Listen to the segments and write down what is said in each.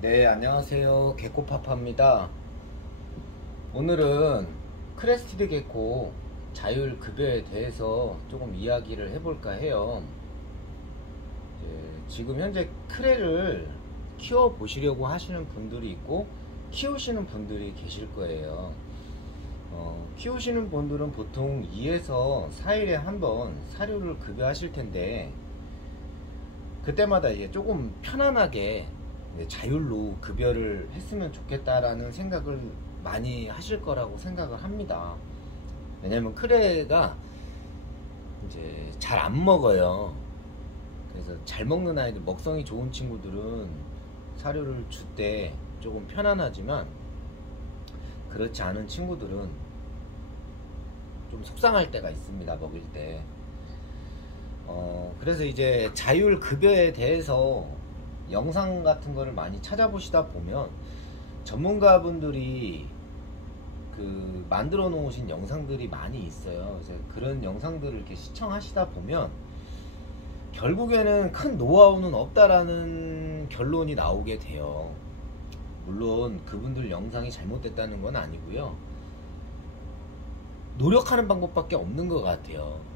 네, 안녕하세요. 개코파파입니다. 오늘은 크레스티드 개코 자율 급여에 대해서 조금 이야기를 해볼까 해요. 지금 현재 크레를 키워보시려고 하시는 분들이 있고 키우시는 분들이 계실 거예요. 키우시는 분들은 보통 2에서 4일에 한 번 사료를 급여하실 텐데, 그때마다 이제 조금 편안하게 자율로 급여를 했으면 좋겠다라는 생각을 많이 하실 거라고 생각을 합니다. 왜냐면 크레가 이제 잘 안 먹어요. 그래서 잘 먹는 아이들, 먹성이 좋은 친구들은 사료를 줄 때 조금 편안하지만, 그렇지 않은 친구들은 좀 속상할 때가 있습니다, 먹일 때. 그래서 이제 자율 급여에 대해서 영상 같은 거를 많이 찾아보시다 보면 전문가분들이 만들어 놓으신 영상들이 많이 있어요. 그래서 그런 영상들을 이렇게 시청하시다 보면 결국에는 큰 노하우는 없다라는 결론이 나오게 돼요. 물론 그분들 영상이 잘못됐다는 건 아니고요. 노력하는 방법밖에 없는 것 같아요.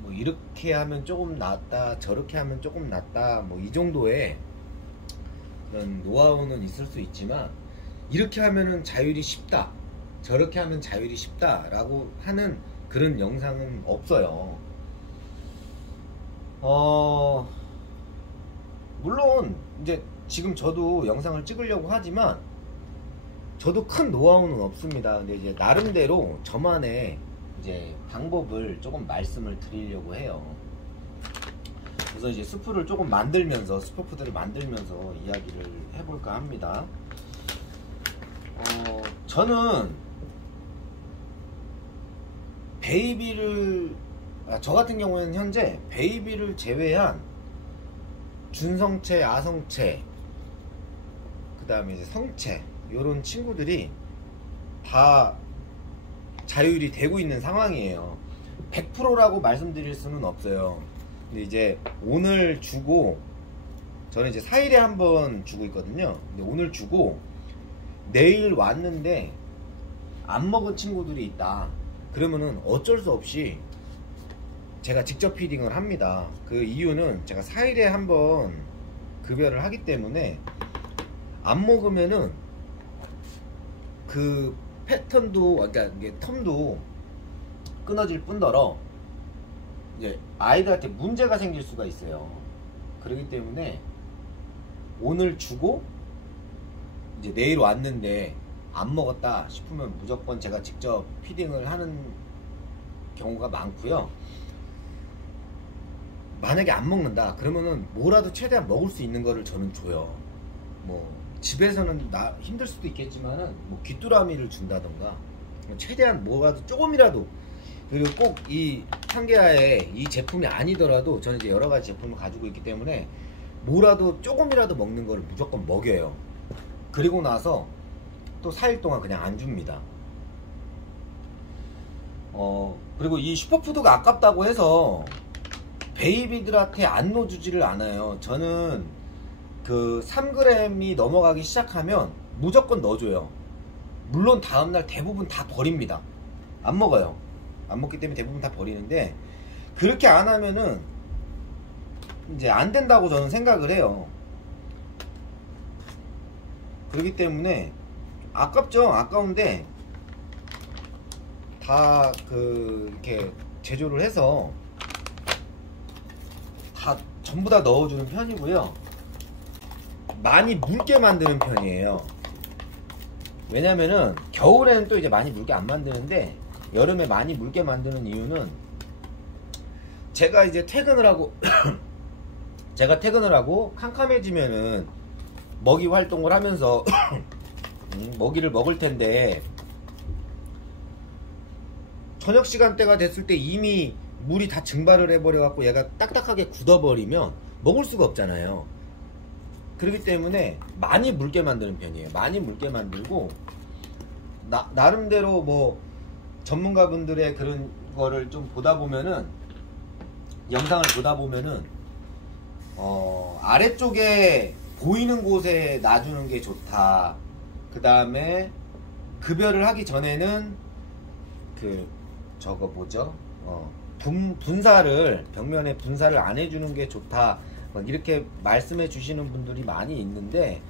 뭐 이렇게 하면 조금 낫다, 저렇게 하면 조금 낫다, 뭐 이 정도의 그런 노하우는 있을 수 있지만, 이렇게 하면은 자율이 쉽다, 저렇게 하면 자율이 쉽다 라고 하는 그런 영상은 없어요. 물론 이제 지금 저도 영상을 찍으려고 하지만 저도 큰 노하우는 없습니다. 근데 이제 나름대로 저만의 이제 방법을 조금 말씀을 드리려고 해요. 그래서 이제 스프를 조금 만들면서, 스프푸드를 만들면서 이야기를 해볼까 합니다. 저는 베이비를, 저 같은 경우에는 현재 베이비를 제외한 준성체, 아성체, 그 다음에 이제 성체, 요런 친구들이 다 자율이 되고 있는 상황이에요. 100%라고 말씀드릴 수는 없어요. 근데 이제 오늘 주고, 저는 이제 4일에 한 번 주고 있거든요. 근데 오늘 주고 내일 왔는데 안 먹은 친구들이 있다, 그러면은 어쩔 수 없이 제가 직접 피딩을 합니다. 그 이유는 제가 4일에 한 번 급여를 하기 때문에 안 먹으면은 그 패턴도, 그러니까 이게 텀도 끊어질 뿐더러 이제 아이들한테 문제가 생길 수가 있어요. 그렇기 때문에 오늘 주고 이제 내일 왔는데 안 먹었다 싶으면 무조건 제가 직접 피딩을 하는 경우가 많고요. 만약에 안 먹는다 그러면은 뭐라도 최대한 먹을 수 있는 거를 저는 줘요. 뭐 집에서는 힘들 수도 있겠지만은 뭐 귀뚜라미를 준다던가, 최대한 뭐라도 조금이라도. 그리고 꼭 이 판게아의 이 제품이 아니더라도 저는 이제 여러 가지 제품을 가지고 있기 때문에 뭐라도 조금이라도 먹는 거를 무조건 먹여요. 그리고 나서 또 4일 동안 그냥 안 줍니다. 그리고 이 슈퍼푸드가 아깝다고 해서 베이비들한테 안 넣어주지를 않아요. 저는 그 3g이 넘어가기 시작하면 무조건 넣어줘요. 물론 다음날 대부분 다 버립니다. 안 먹어요. 안 먹기 때문에 대부분 다 버리는데, 그렇게 안 하면은 이제 안 된다고 저는 생각을 해요. 그렇기 때문에 아깝죠. 아까운데 다 이렇게 제조를 해서 다 전부 다 넣어주는 편이고요. 많이 묽게 만드는 편이에요. 왜냐면은 겨울에는 또 이제 많이 묽게 안 만드는데, 여름에 많이 묽게 만드는 이유는 제가 이제 퇴근을 하고 제가 퇴근을 하고 캄캄해지면은 먹이 활동을 하면서 먹이를 먹을 텐데, 저녁 시간대가 됐을 때 이미 물이 다 증발을 해버려 갖고 얘가 딱딱하게 굳어버리면 먹을 수가 없잖아요. 그렇기 때문에 많이 묽게 만드는 편이에요. 많이 묽게 만들고, 나름대로 뭐 전문가분들의 그런 거를 좀 보다 보면은, 영상을 보다 보면은 아래쪽에 보이는 곳에 놔주는 게 좋다. 그 다음에 급여를 하기 전에는 저거 뭐죠? 분사를, 벽면에 분사를 안 해주는 게 좋다. 이렇게 말씀해 주시는 분들이 많이 있는데,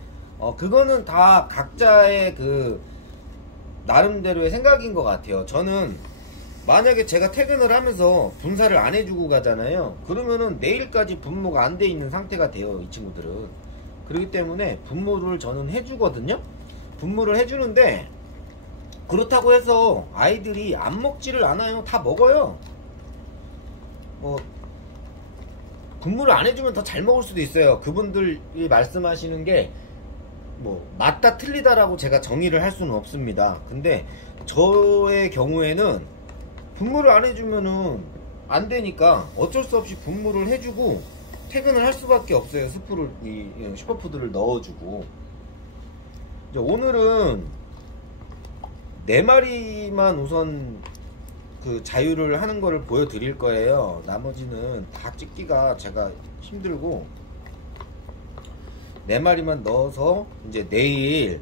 그거는 다 각자의 나름대로의 생각인 것 같아요. 저는 만약에 제가 퇴근을 하면서 분사를 안 해주고 가잖아요. 그러면은 내일까지 분무가 안 돼 있는 상태가 돼요, 이 친구들은. 그렇기 때문에 분무를 저는 해주거든요. 분무를 해주는데, 그렇다고 해서 아이들이 안 먹지를 않아요. 다 먹어요. 분무를 안 해주면 더 잘 먹을 수도 있어요. 그분들이 말씀하시는 게 맞다 틀리다라고 제가 정의를 할 수는 없습니다. 근데 저의 경우에는 분무를 안 해주면은 안 되니까 어쩔 수 없이 분무를 해주고 퇴근을 할 수밖에 없어요. 슈퍼푸드를 넣어주고. 이제 오늘은 4마리만 우선 자유를 하는 거를 보여드릴 거예요. 나머지는 다 찍기가 제가 힘들고, 4마리만 넣어서 이제 내일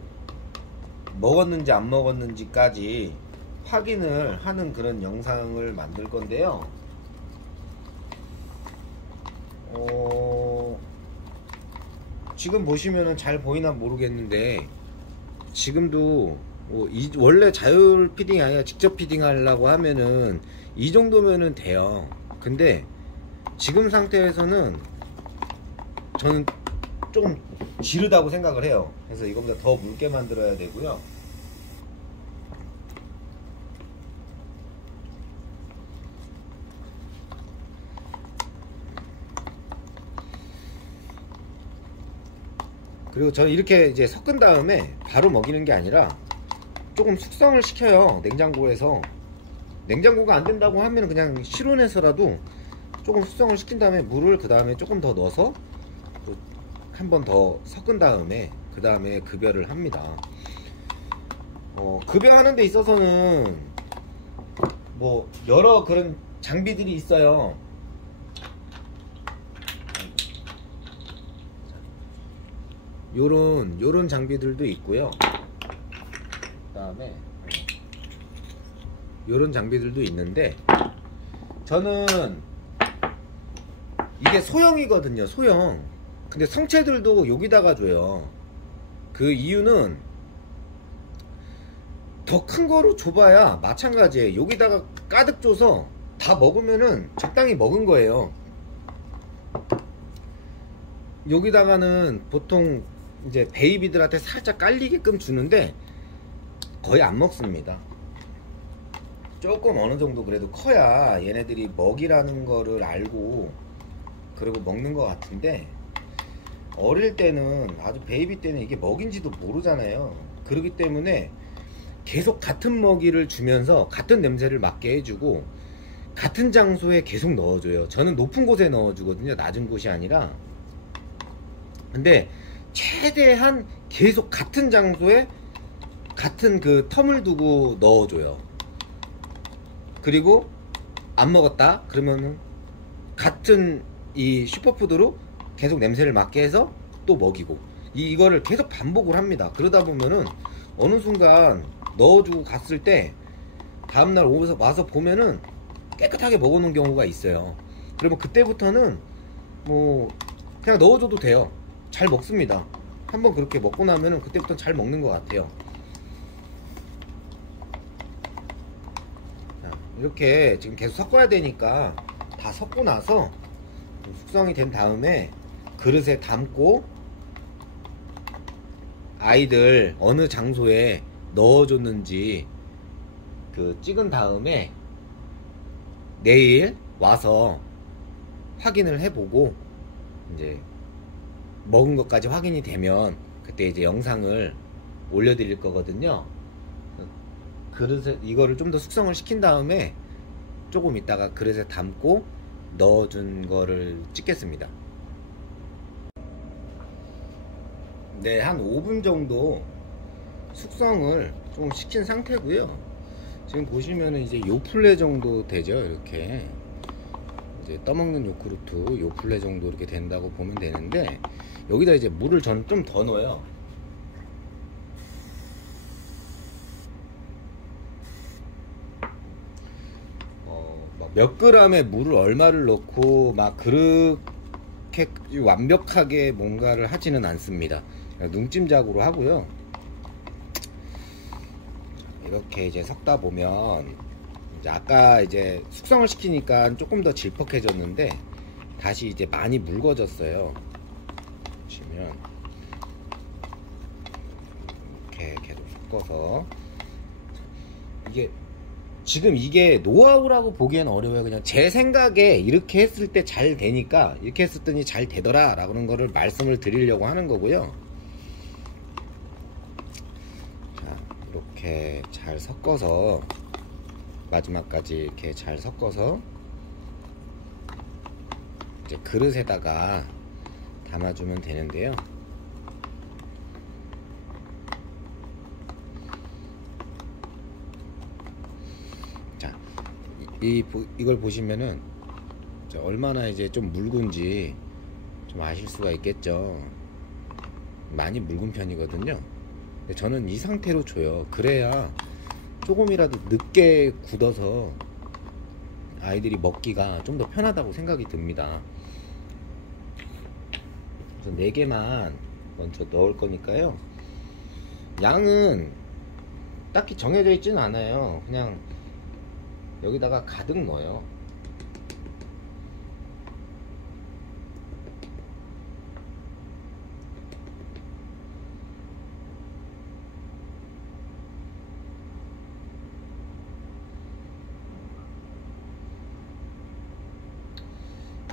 먹었는지 안 먹었는지까지 확인을 하는 그런 영상을 만들 건데요. 지금 보시면은 잘 보이나 모르겠는데, 지금도 원래 자율 피딩이 아니라 직접 피딩 하려고 하면은 이 정도면은 돼요. 근데 지금 상태에서는 저는 조금 지르다고 생각을 해요. 그래서 이거보다 더 묽게 만들어야 되고요. 그리고 저는 이렇게 이제 섞은 다음에 바로 먹이는 게 아니라 조금 숙성을 시켜요. 냉장고에서. 냉장고가 안 된다고 하면 그냥 실온에서라도 조금 숙성을 시킨 다음에 물을 그 다음에 조금 더 넣어서 한 번 더 섞은 다음에 그 다음에 급여를 합니다. 급여하는 데 있어서는 여러 그런 장비들이 있어요. 요런 장비들도 있고요. 그 다음에 요런 장비들도 있는데, 저는 이게 소형이거든요. 소형. 근데 성체들도 여기다가 줘요. 그 이유는 더 큰 거로 줘봐야 마찬가지예요. 여기다가 가득 줘서 다 먹으면은 적당히 먹은 거예요. 여기다가는 보통 이제 베이비들한테 살짝 깔리게끔 주는데 거의 안 먹습니다. 조금 어느 정도 그래도 커야 얘네들이 먹이라는 거를 알고 그리고 먹는 것 같은데, 어릴 때는, 아주 베이비 때는 이게 먹인지도 모르잖아요. 그렇기 때문에 계속 같은 먹이를 주면서 같은 냄새를 맡게 해주고 같은 장소에 계속 넣어줘요. 저는 높은 곳에 넣어주거든요. 낮은 곳이 아니라. 근데 최대한 계속 같은 장소에 같은 텀을 두고 넣어줘요. 그리고 안 먹었다 그러면은 같은 이 슈퍼푸드로 계속 냄새를 맡게 해서 또 먹이고, 이거를 계속 반복을 합니다. 그러다 보면은 어느 순간 넣어주고 갔을 때 다음날 와서 보면은 깨끗하게 먹어놓은 경우가 있어요. 그러면 그때부터는 그냥 넣어줘도 돼요. 잘 먹습니다. 한번 그렇게 먹고 나면은 그때부터 잘 먹는 것 같아요. 자, 이렇게 지금 계속 섞어야 되니까 다 섞고 나서 숙성이 된 다음에 그릇에 담고 아이들 어느 장소에 넣어줬는지 찍은 다음에 내일 와서 확인을 해보고 이제 먹은 것까지 확인이 되면 그때 이제 영상을 올려드릴 거거든요. 그릇에 이거를 좀 더 숙성을 시킨 다음에 조금 있다가 그릇에 담고 넣어준 거를 찍겠습니다. 네, 한 5분 정도 숙성을 좀 시킨 상태고요. 지금 보시면은 이제 요 플레 정도 되죠. 이렇게 이제 떠먹는 요구르트 요플레 정도 이렇게 된다고 보면 되는데, 여기다 이제 물을 저는 좀 더 넣어요. 막 몇 그램의 물을 얼마를 넣고 막 그렇게 완벽하게 뭔가를 하지는 않습니다. 눈찜작으로 하고요. 이렇게 이제 섞다 보면 이제 아까 이제 숙성을 시키니까 조금 더 질퍽해졌는데 다시 이제 많이 묽어졌어요. 보시면 이렇게 계속 섞어서, 이게 지금 이게 노하우라고 보기엔 어려워요. 그냥 제 생각에 이렇게 했을 때 잘 되니까 이렇게 했더니 잘 되더라 라는 거를 말씀을 드리려고 하는 거고요. 자, 이렇게 잘 섞어서 마지막까지 이렇게 잘 섞어서 이제 그릇에다가 담아주면 되는데요. 자, 이걸 보시면은 얼마나 이제 좀 묽은지 좀 아실 수가 있겠죠. 많이 묽은 편이거든요. 근데 저는 이 상태로 줘요. 그래야 조금이라도 늦게 굳어서 아이들이 먹기가 좀 더 편하다고 생각이 듭니다. 그래서 4개만 먼저 넣을 거니까요. 양은 딱히 정해져 있지는 않아요. 그냥 여기다가 가득 넣어요.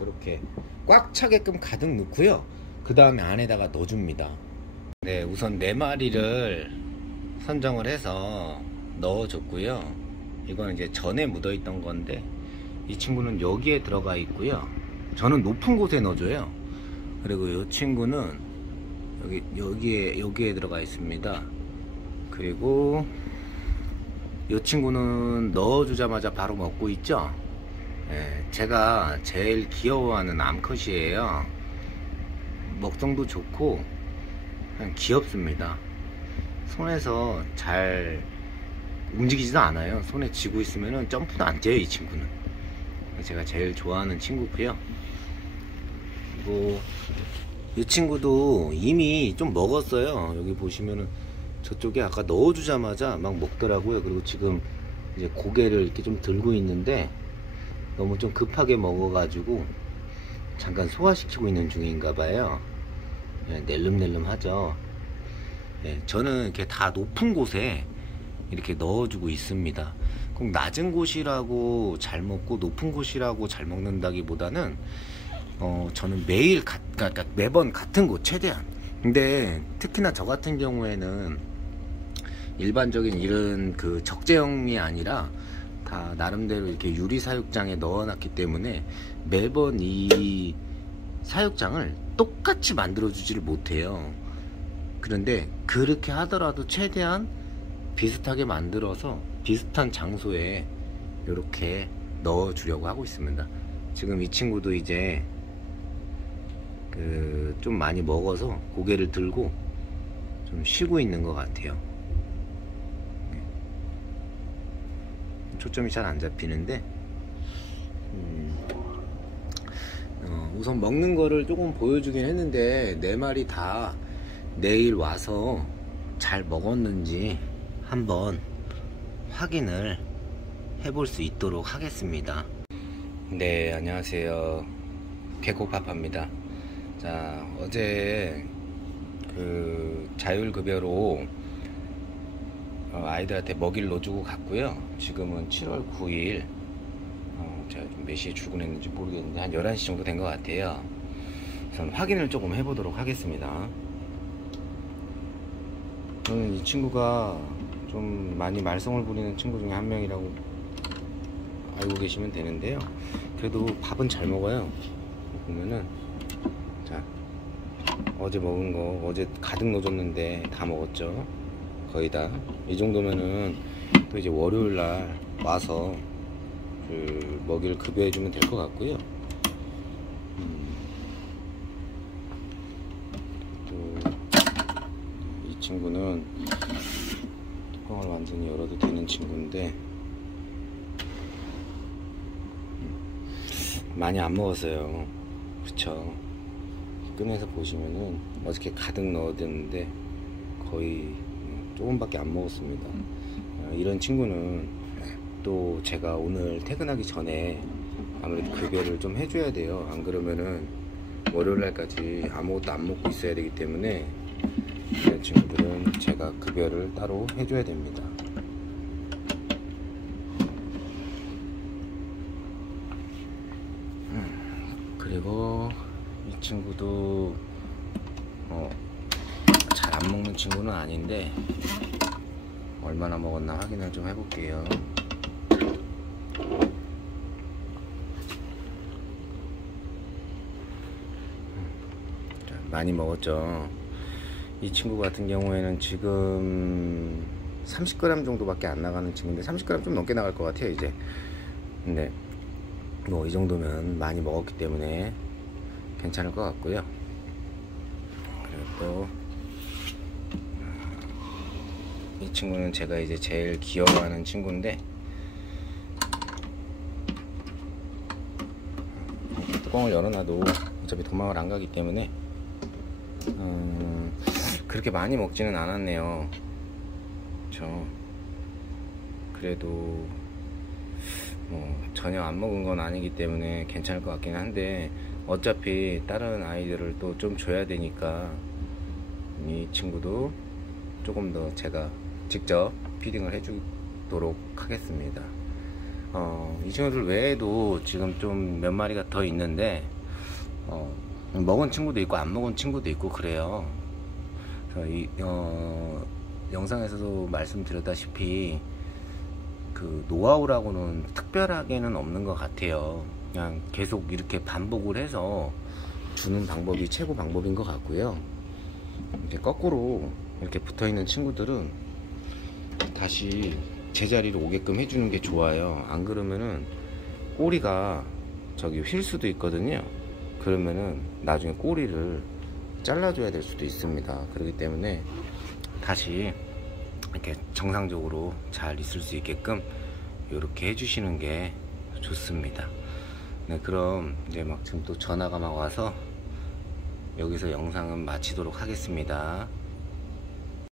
이렇게 꽉 차게끔 가득 넣고요. 그 다음에 안에다가 넣어줍니다. 네, 우선 4마리를 선정을 해서 넣어줬고요. 이거는 이제 전에 묻어있던 건데, 이 친구는 여기에 들어가 있고요. 저는 높은 곳에 넣어줘요. 그리고 이 친구는 여기에 들어가 있습니다. 그리고 이 친구는 넣어주자마자 바로 먹고 있죠. 네, 제가 제일 귀여워하는 암컷이에요. 먹성도 좋고 그냥 귀엽습니다. 손에서 잘 움직이지도 않아요. 손에 쥐고 있으면 점프도 안 뛰어요, 이 친구는. 제가 제일 좋아하는 친구고요. 그리고 이 친구도 이미 좀 먹었어요. 여기 보시면은 저쪽에 아까 넣어주자마자 막 먹더라고요. 그리고 지금 이제 고개를 이렇게 좀 들고 있는데 너무 좀 급하게 먹어가지고 잠깐 소화시키고 있는 중인가 봐요. 낼름낼름 하죠. 저는 이렇게 다 높은 곳에 이렇게 넣어주고 있습니다. 꼭 낮은 곳이라고 잘 먹고 높은 곳이라고 잘 먹는다기보다는 저는 그러니까 매번 같은 곳 최대한. 근데 특히나 저 같은 경우에는 일반적인 이런 그 적재형이 아니라 다 나름대로 이렇게 유리 사육장에 넣어놨기 때문에 매번 이 사육장을 똑같이 만들어주지를 못해요. 그런데 그렇게 하더라도 최대한 비슷하게 만들어서 비슷한 장소에 이렇게 넣어주려고 하고 있습니다. 지금 이 친구도 이제 좀 많이 먹어서 고개를 들고 좀 쉬고 있는 것 같아요. 초점이 잘 안 잡히는데 우선 먹는 거를 조금 보여주긴 했는데 4마리 다 내일 와서 잘 먹었는지 한번 확인을 해볼 수 있도록 하겠습니다. 네, 안녕하세요. 개코파파입니다. 자, 어제 자율급여로 아이들한테 먹이를 넣어주고 갔고요. 지금은 7월 9일 제가 좀 몇 시에 출근했는지 모르겠는데 한 11시 정도 된 것 같아요. 우선 확인을 조금 해보도록 하겠습니다. 저는 이 친구가 좀 많이 말썽을 부리는 친구 중에 한 명이라고 알고 계시면 되는데요. 그래도 밥은 잘 먹어요. 보면은 자, 어제 먹은 거 어제 가득 넣어줬는데 다 먹었죠. 거의 다. 이 정도면은 또 이제 월요일 날 와서 먹이를 급여해주면 될 것 같고요. 친구는 뚜껑을 완전히 열어도 되는 친구인데 많이 안 먹었어요. 그쵸? 꺼내서 보시면은 어저께 가득 넣어뒀는데 거의 조금밖에 안 먹었습니다. 이런 친구는 또 제가 오늘 퇴근하기 전에 아무래도 급여를 좀 해줘야 돼요. 안 그러면은 월요일날까지 아무것도 안 먹고 있어야 되기 때문에 이런 친구들은 제가 급여를 따로 해줘야 됩니다. 그리고 이 친구도 잘 안 먹는 친구는 아닌데 얼마나 먹었나 확인을 좀 해볼게요. 많이 먹었죠. 이 친구 같은 경우에는 지금 30g 정도밖에 안 나가는 친구인데 30g 좀 넘게 나갈 것 같아요 이제. 근데 뭐 이 정도면 많이 먹었기 때문에 괜찮을 것 같고요. 그리고 또 이 친구는 제가 이제 제일 귀여워하는 친구인데 뚜껑을 열어놔도 어차피 도망을 안 가기 때문에 그렇게 많이 먹지는 않았네요. 그쵸? 그래도 뭐 전혀 안 먹은 건 아니기 때문에 괜찮을 것 같긴 한데 어차피 다른 아이들을 또 좀 줘야 되니까 이 친구도 조금 더 제가 직접 피딩을 해주도록 하겠습니다. 이 친구들 외에도 지금 좀 몇 마리가 더 있는데 먹은 친구도 있고 안 먹은 친구도 있고 그래요. 이 영상에서도 말씀드렸다시피 그 노하우라고는 특별하게는 없는 것 같아요. 그냥 계속 이렇게 반복을 해서 주는 방법이 최고 방법인 것 같고요. 이제 거꾸로 이렇게 붙어 있는 친구들은 다시 제자리로 오게끔 해주는 게 좋아요. 안 그러면은 꼬리가 저기 휠 수도 있거든요. 그러면은 나중에 꼬리를 잘라줘야 될 수도 있습니다. 그렇기 때문에 다시 이렇게 정상적으로 잘 있을 수 있게끔 이렇게 해주시는 게 좋습니다. 네, 그럼 이제 막 지금 또 전화가 막 와서 여기서 영상은 마치도록 하겠습니다.